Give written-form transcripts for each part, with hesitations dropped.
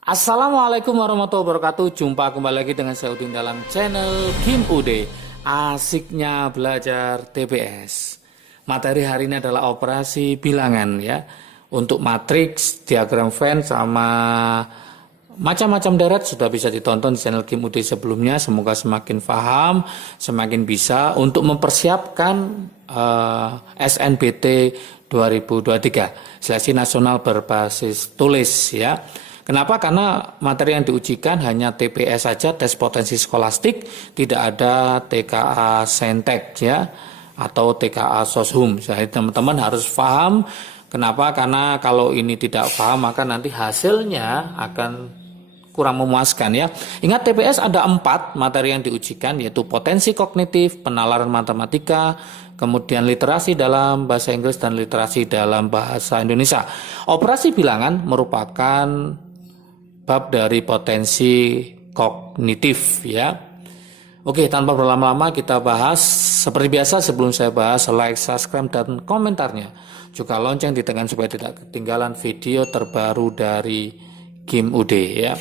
Assalamualaikum warahmatullahi wabarakatuh. Jumpa kembali lagi dengan saya Udin dalam channel Kim Ude. Asiknya belajar TPS. Materi hari ini adalah operasi bilangan ya. Untuk matriks, diagram Venn sama macam-macam deret sudah bisa ditonton di channel Kim Ude sebelumnya. Semoga semakin paham, semakin bisa untuk mempersiapkan SNBT 2023, seleksi nasional berbasis tulis ya. Kenapa? Karena materi yang diujikan hanya TPS saja, tes potensi skolastik, tidak ada TKA Sentek ya, atau TKA Soshum. Jadi teman-teman harus paham. Kenapa? Karena kalau ini tidak paham maka nanti hasilnya akan kurang memuaskan ya. Ingat TPS ada 4 materi yang diujikan, yaitu potensi kognitif, penalaran matematika, kemudian literasi dalam bahasa Inggris dan literasi dalam bahasa Indonesia. Operasi bilangan merupakan bab dari potensi kognitif ya. Oke, tanpa berlama-lama kita bahas. Seperti biasa sebelum saya bahas, like, subscribe, dan komentarnya. Juga lonceng ditekan supaya tidak ketinggalan video terbaru dari Kim Ude ya.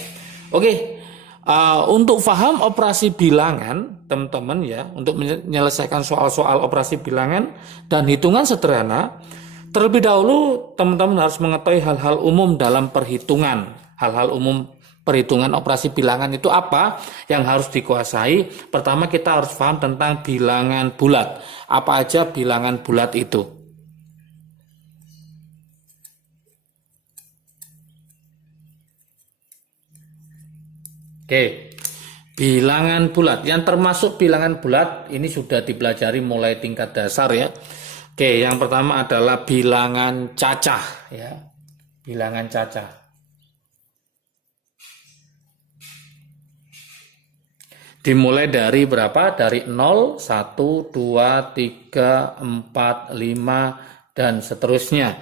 Oke, untuk paham operasi bilangan teman-teman ya, untuk menyelesaikan soal-soal operasi bilangan dan hitungan sederhana, terlebih dahulu teman-teman harus mengetahui hal-hal umum dalam perhitungan. Hal-hal umum perhitungan operasi bilangan itu apa yang harus dikuasai? Pertama kita harus paham tentang bilangan bulat. Apa aja bilangan bulat itu? Oke, bilangan bulat. Yang termasuk bilangan bulat ini sudah dipelajari mulai tingkat dasar ya. Oke, yang pertama adalah bilangan cacah ya. Bilangan cacah. Dimulai dari berapa? Dari 0, 1, 2, 3, 4, 5, dan seterusnya.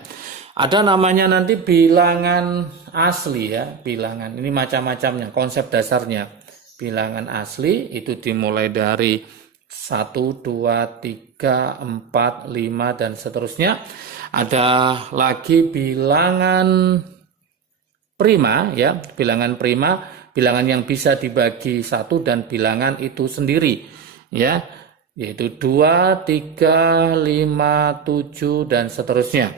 Ada namanya nanti bilangan asli ya. Bilangan ini macam-macamnya, konsep dasarnya. Bilangan asli itu dimulai dari 1, 2, 3, 4, 5, dan seterusnya. Ada lagi bilangan prima ya. Bilangan prima, bilangan yang bisa dibagi 1 dan bilangan itu sendiri ya, yaitu 2, 3, 5, 7 dan seterusnya.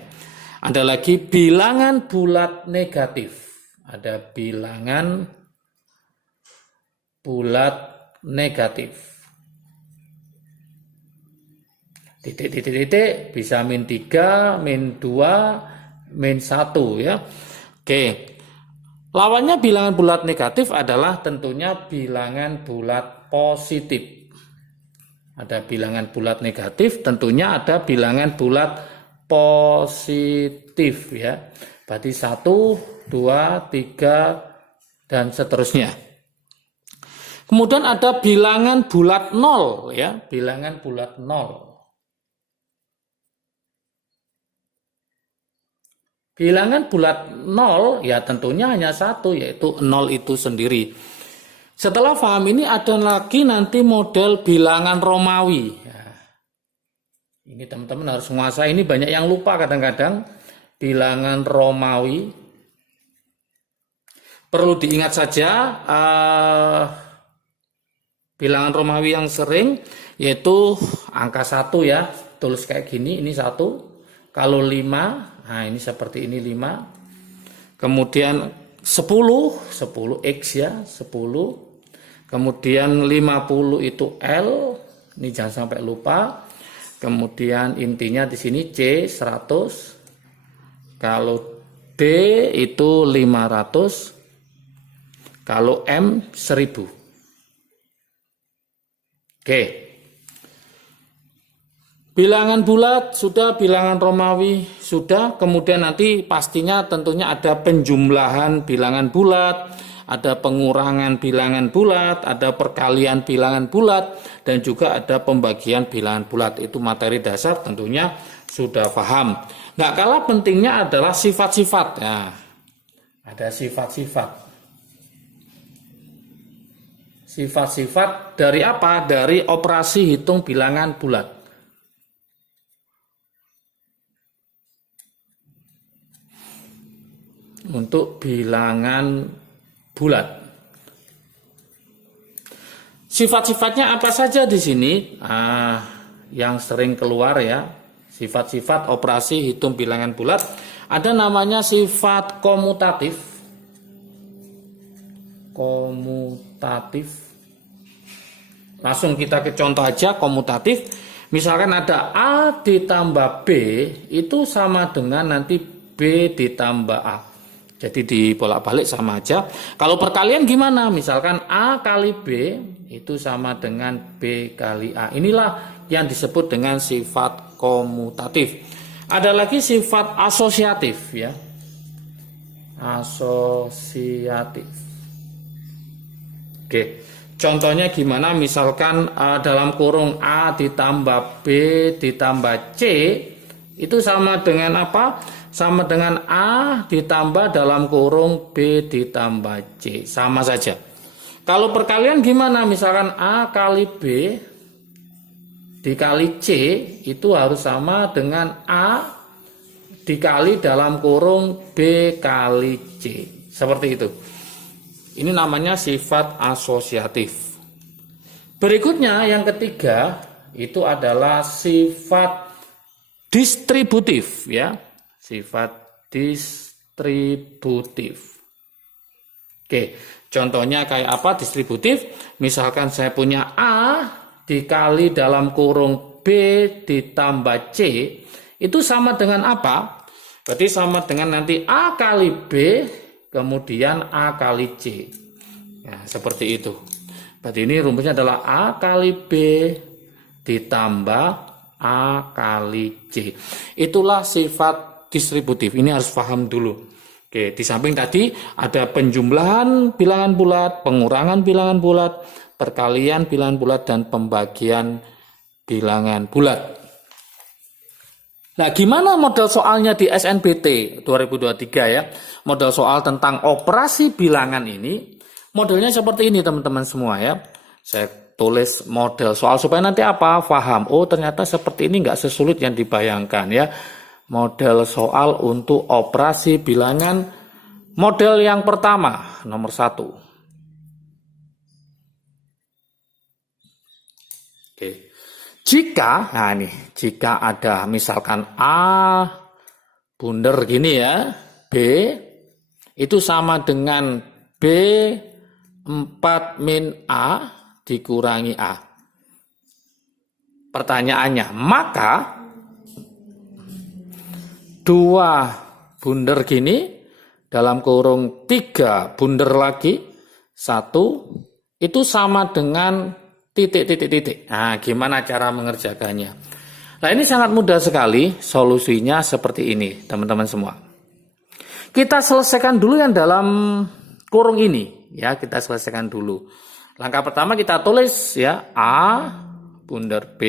Ada lagi bilangan bulat negatif. Ada bilangan bulat negatif. Titik bisa min 3, min 2, min 1 ya. Oke. Lawannya bilangan bulat negatif adalah tentunya bilangan bulat positif. Ada bilangan bulat negatif, tentunya ada bilangan bulat positif ya. Berarti 1, 2, 3 dan seterusnya. Kemudian ada bilangan bulat 0 ya, bilangan bulat 0. Bilangan bulat 0 ya tentunya hanya 1, yaitu 0 itu sendiri. Setelah paham ini ada lagi nanti model bilangan Romawi. Ya, ini teman-teman harus menguasai, ini banyak yang lupa kadang-kadang. Bilangan Romawi. Perlu diingat saja bilangan Romawi yang sering yaitu angka 1 ya. Tulis kayak gini, ini 1. Kalau 5, nah ini seperti ini 5. Kemudian 10 X ya, 10. Kemudian 50 itu L. Ini jangan sampai lupa. Kemudian intinya di sini C 100. Kalau D itu 500. Kalau M 1000. Oke. Bilangan bulat sudah, bilangan Romawi sudah, kemudian nanti pastinya tentunya ada penjumlahan bilangan bulat, ada pengurangan bilangan bulat, ada perkalian bilangan bulat, dan juga ada pembagian bilangan bulat. Itu materi dasar tentunya sudah paham. Nggak kalah pentingnya adalah sifat-sifat. Nah, ada sifat-sifat. Sifat-sifat dari apa? Dari operasi hitung bilangan bulat. Untuk bilangan bulat. Sifat-sifatnya apa saja di sini? Yang sering keluar ya, sifat-sifat operasi hitung bilangan bulat. Ada namanya sifat komutatif. Langsung kita ke contoh aja komutatif. Misalkan ada A ditambah B itu sama dengan nanti B ditambah A. Jadi dibolak-balik sama aja. Kalau perkalian gimana? Misalkan A kali B itu sama dengan B kali A. Inilah yang disebut dengan sifat komutatif. Ada lagi sifat asosiatif ya. Asosiatif. Oke. Contohnya gimana? Misalkan dalam kurung A ditambah B ditambah C itu sama dengan apa? Sama dengan A ditambah dalam kurung B ditambah C. Sama saja. Kalau perkalian gimana? Misalkan A kali B dikali C itu harus sama dengan A dikali dalam kurung B kali C. Seperti itu. Ini namanya sifat asosiatif. Berikutnya yang ketiga itu adalah sifat distributif ya. Sifat distributif. Oke, contohnya kayak apa distributif? Misalkan saya punya A dikali dalam kurung B ditambah C itu sama dengan apa? Berarti sama dengan nanti A kali B kemudian A kali C. Nah, seperti itu. Berarti ini rumusnya adalah A kali B ditambah A kali C. Itulah sifat distributif. Ini harus paham dulu. Oke, di samping tadi ada penjumlahan bilangan bulat, pengurangan bilangan bulat, perkalian bilangan bulat, dan pembagian bilangan bulat. Nah, gimana model soalnya di SNBT 2023 ya? Model soal tentang operasi bilangan ini, modelnya seperti ini teman-teman semua ya. Saya tulis model soal supaya nanti apa? Paham. Oh, ternyata seperti ini nggak sesulit yang dibayangkan ya. Model soal untuk operasi bilangan. Model yang pertama, nomor 1. Oke. Jika ada misalkan A bundar gini ya, B itu sama dengan B 4 min A dikurangi A. Pertanyaannya, maka 2 bundar gini dalam kurung 3 bundar lagi 1 itu sama dengan titik. Nah, gimana cara mengerjakannya? Nah, ini sangat mudah sekali. Solusinya seperti ini, teman-teman semua. Kita selesaikan dulu yang dalam kurung ini, ya. Kita selesaikan dulu. Langkah pertama kita tulis ya A bundar B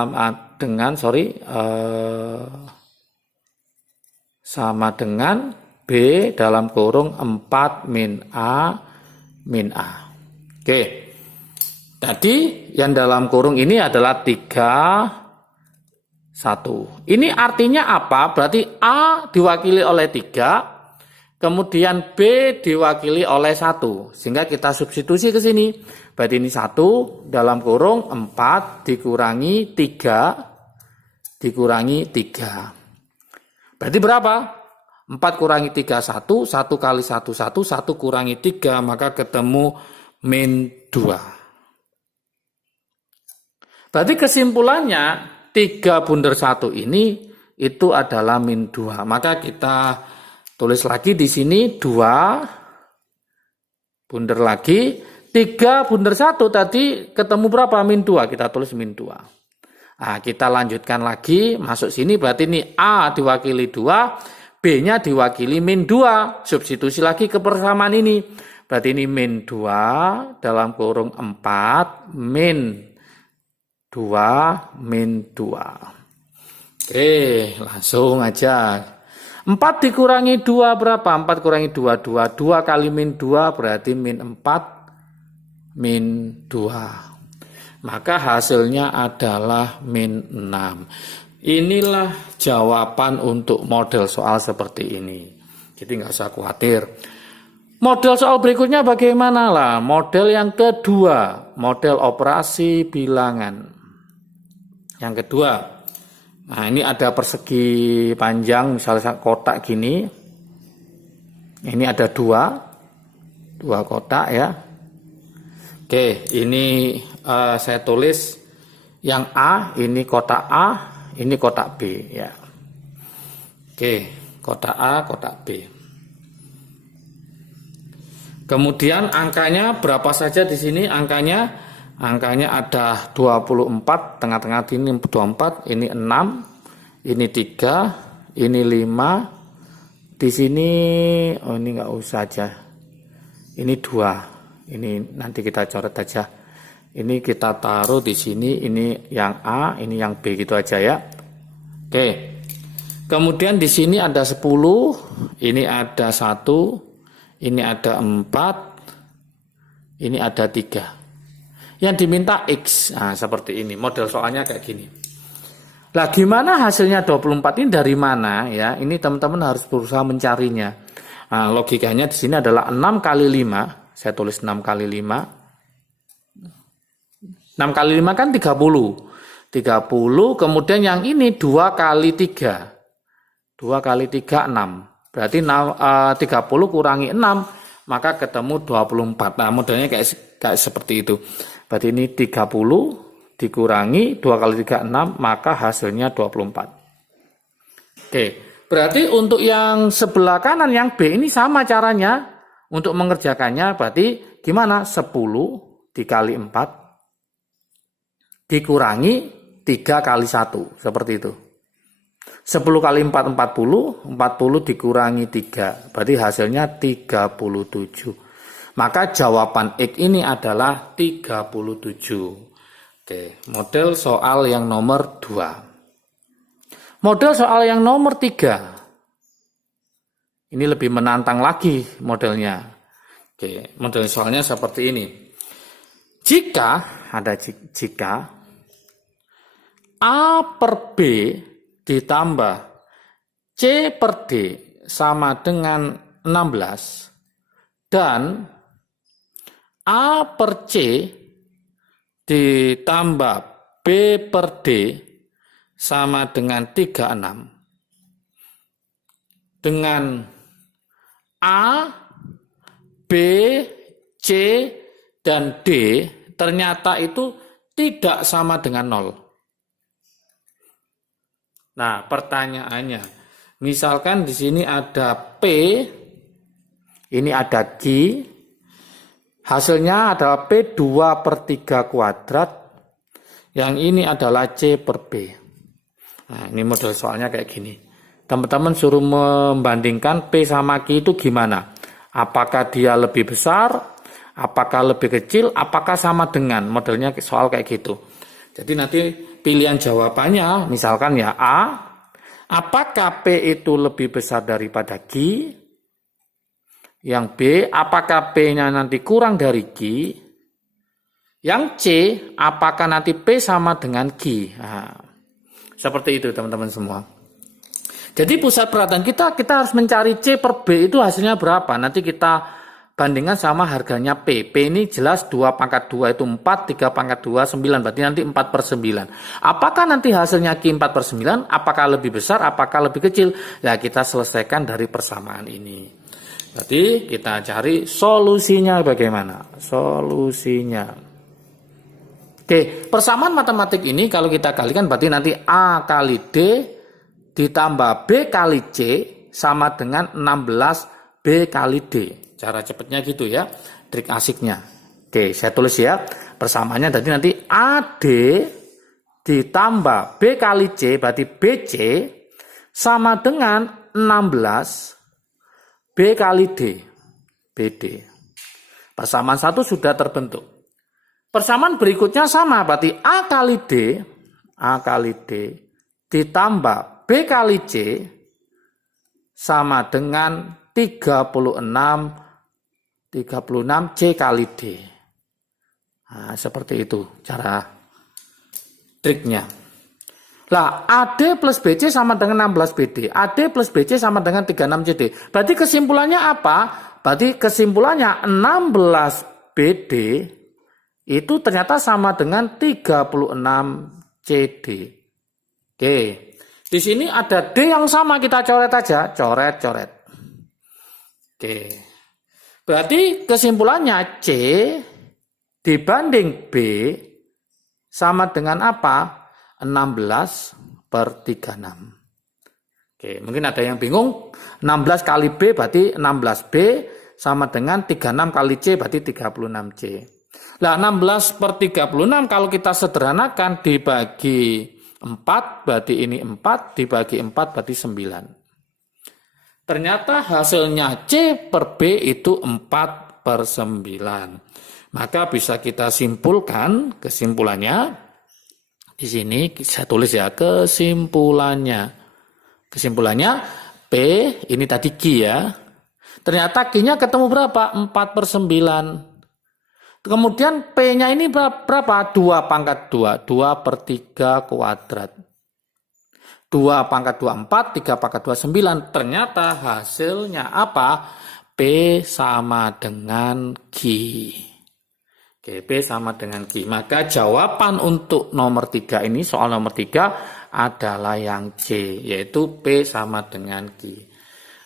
sama dengan B dalam kurung 4 min A min A. Oke. Tadi yang dalam kurung ini adalah 3, 1. Ini artinya apa? Berarti A diwakili oleh 3, kemudian B diwakili oleh 1. Sehingga kita substitusi ke sini. Berarti ini 1 dalam kurung 4 dikurangi 3 dikurangi 3. Berarti berapa? 4 kurangi 3, 1. 1 kali 1, 1. 1 kurangi 3, maka ketemu min 2. Berarti kesimpulannya 3 bundar 1 ini itu adalah min 2. Maka kita tulis lagi di sini 2 bundar lagi. 3 bundar 1 tadi ketemu berapa? Min 2. Kita tulis min 2. Nah, kita lanjutkan lagi. Masuk sini berarti ini A diwakili 2. B-nya diwakili min 2. Substitusi lagi ke persamaan ini. Berarti ini min 2 dalam kurung 4 min 2 min 2. Oke, langsung aja. 4 dikurangi 2 berapa? 4 kurangi 2, 2. 2 kali min 2 berarti min 4 min 2. Maka hasilnya adalah min 6. Inilah jawaban untuk model soal seperti ini. Jadi nggak usah khawatir. Model soal berikutnya bagaimana lah? Model yang kedua, model operasi bilangan. Yang kedua, nah ini ada persegi panjang, misalnya kotak gini. Ini ada dua kotak ya. Oke, ini saya tulis yang A, ini kotak A, ini kotak B ya. Oke, kotak A, kotak B. Kemudian angkanya berapa saja di sini? Angkanya ada 24, tengah-tengah ini 24, ini 6, ini 3, ini 5. Di sini oh ini enggak usah aja. Ini 2. Ini nanti kita coret aja. Ini kita taruh di sini, ini yang A, ini yang B gitu aja ya. Oke. Kemudian di sini ada 10, ini ada 1. Ini ada 4, ini ada 3. Yang diminta X, nah seperti ini, model soalnya kayak gini. Lah gimana hasilnya 24 ini dari mana ya? Ini teman-teman harus berusaha mencarinya. Nah, logikanya di sini adalah 6 kali 5, saya tulis 6 kali 5. 6 kali 5 kan 30. 30, kemudian yang ini 2 kali 3. 2 kali 3, 6. Berarti 30 kurangi 6, maka ketemu 24. Nah, modelnya kayak seperti itu. Berarti ini 30 dikurangi 2 kali 3, 6, maka hasilnya 24. Oke, berarti untuk yang sebelah kanan, yang B ini sama caranya. Untuk mengerjakannya berarti gimana? 10 dikali 4 dikurangi 3 kali 1. Seperti itu. 10 kali 4, 40 dikurangi 3, berarti hasilnya 37. Maka jawaban X ini adalah 37. Oke, model soal yang nomor 2. Model soal yang nomor 3. Ini lebih menantang lagi modelnya. Oke, model soalnya seperti ini. Jika A per B ditambah C per D sama dengan 16 dan A per C ditambah B per D sama dengan 36 dengan A, B, C, dan D ternyata itu tidak sama dengan 0. Nah, pertanyaannya, misalkan di sini ada P, ini ada Q, hasilnya adalah P 2 per 3 kuadrat, yang ini adalah C per B. Nah, ini model soalnya kayak gini. Teman-teman suruh membandingkan P sama Q itu gimana? Apakah dia lebih besar? Apakah lebih kecil? Apakah sama dengan? Modelnya soal kayak gitu. Jadi nanti pilihan jawabannya, misalkan ya A, apakah P itu lebih besar daripada Q? Yang B, apakah P-nya nanti kurang dari Q? Yang C, apakah nanti P sama dengan Q? Nah, seperti itu teman-teman semua. Jadi pusat perhatian kita harus mencari C per B itu hasilnya berapa. Nanti kita bandingkan sama harganya P. P ini jelas 2 pangkat 2 itu 4, 3 pangkat 2, 9. Berarti nanti 4 per 9. Apakah nanti hasilnya Q 4 per 9? Apakah lebih besar? Apakah lebih kecil? Ya kita selesaikan dari persamaan ini. Berarti kita cari solusinya bagaimana? Solusinya. Oke, persamaan matematik ini kalau kita kalikan berarti nanti A kali D ditambah B kali C sama dengan 16 B kali D. Cara cepatnya gitu ya, trik asiknya. Oke, saya tulis ya. Persamaannya tadi nanti AD ditambah B kali C, berarti BC sama dengan 16 B kali D, BD. Persamaan satu sudah terbentuk. Persamaan berikutnya sama, berarti A kali D ditambah B kali C sama dengan 36 C kali D. Nah, seperti itu cara triknya. Lah, AD plus BC sama dengan 16 BD. AD plus BC sama dengan 36 CD. Berarti kesimpulannya apa? berarti kesimpulannya 16 BD itu ternyata sama dengan 36 CD. Oke. Di sini ada D yang sama, kita coret aja, coret. Oke. Berarti kesimpulannya C dibanding B sama dengan apa? 16/36. Oke, mungkin ada yang bingung. 16 kali B berarti 16B sama dengan 36 kali C berarti 36C. Nah, 16/36 kalau kita sederhanakan dibagi 4 berarti ini 4, dibagi 4 berarti 9. Ternyata hasilnya C per B itu 4/9. Maka bisa kita simpulkan, kesimpulannya di sini saya tulis ya, kesimpulannya P ini tadi Q ya. Ternyata Q-nya ketemu berapa? 4/9. Kemudian P-nya ini berapa? 2 pangkat 2. 2/3 kuadrat. 2 pangkat 2, 4. 3 pangkat 2, 9. Ternyata hasilnya apa? P sama dengan Q. Oke, P sama dengan Q. Maka jawaban untuk nomor 3 ini, soal nomor 3 adalah yang C, yaitu P sama dengan Q.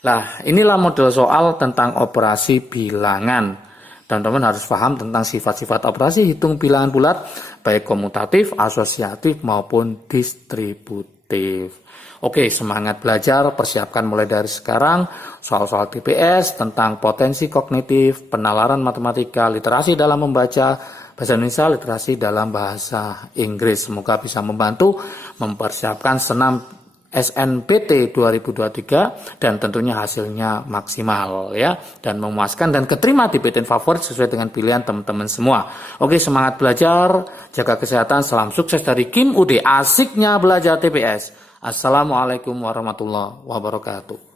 Nah, inilah model soal tentang operasi bilangan. Teman-teman harus paham tentang sifat-sifat operasi hitung bilangan bulat, baik komutatif, asosiatif, maupun distributif. Oke, semangat belajar, persiapkan mulai dari sekarang soal-soal TPS tentang potensi kognitif, penalaran matematika, literasi dalam membaca, bahasa Indonesia, literasi dalam bahasa Inggris. Semoga bisa membantu mempersiapkan senam SNBT 2023 dan tentunya hasilnya maksimal ya, dan memuaskan dan keterima di PTN favorit sesuai dengan pilihan teman-teman semua. Oke, semangat belajar, jaga kesehatan, salam sukses dari Kim UD, asiknya belajar TPS. Assalamualaikum warahmatullahi wabarakatuh.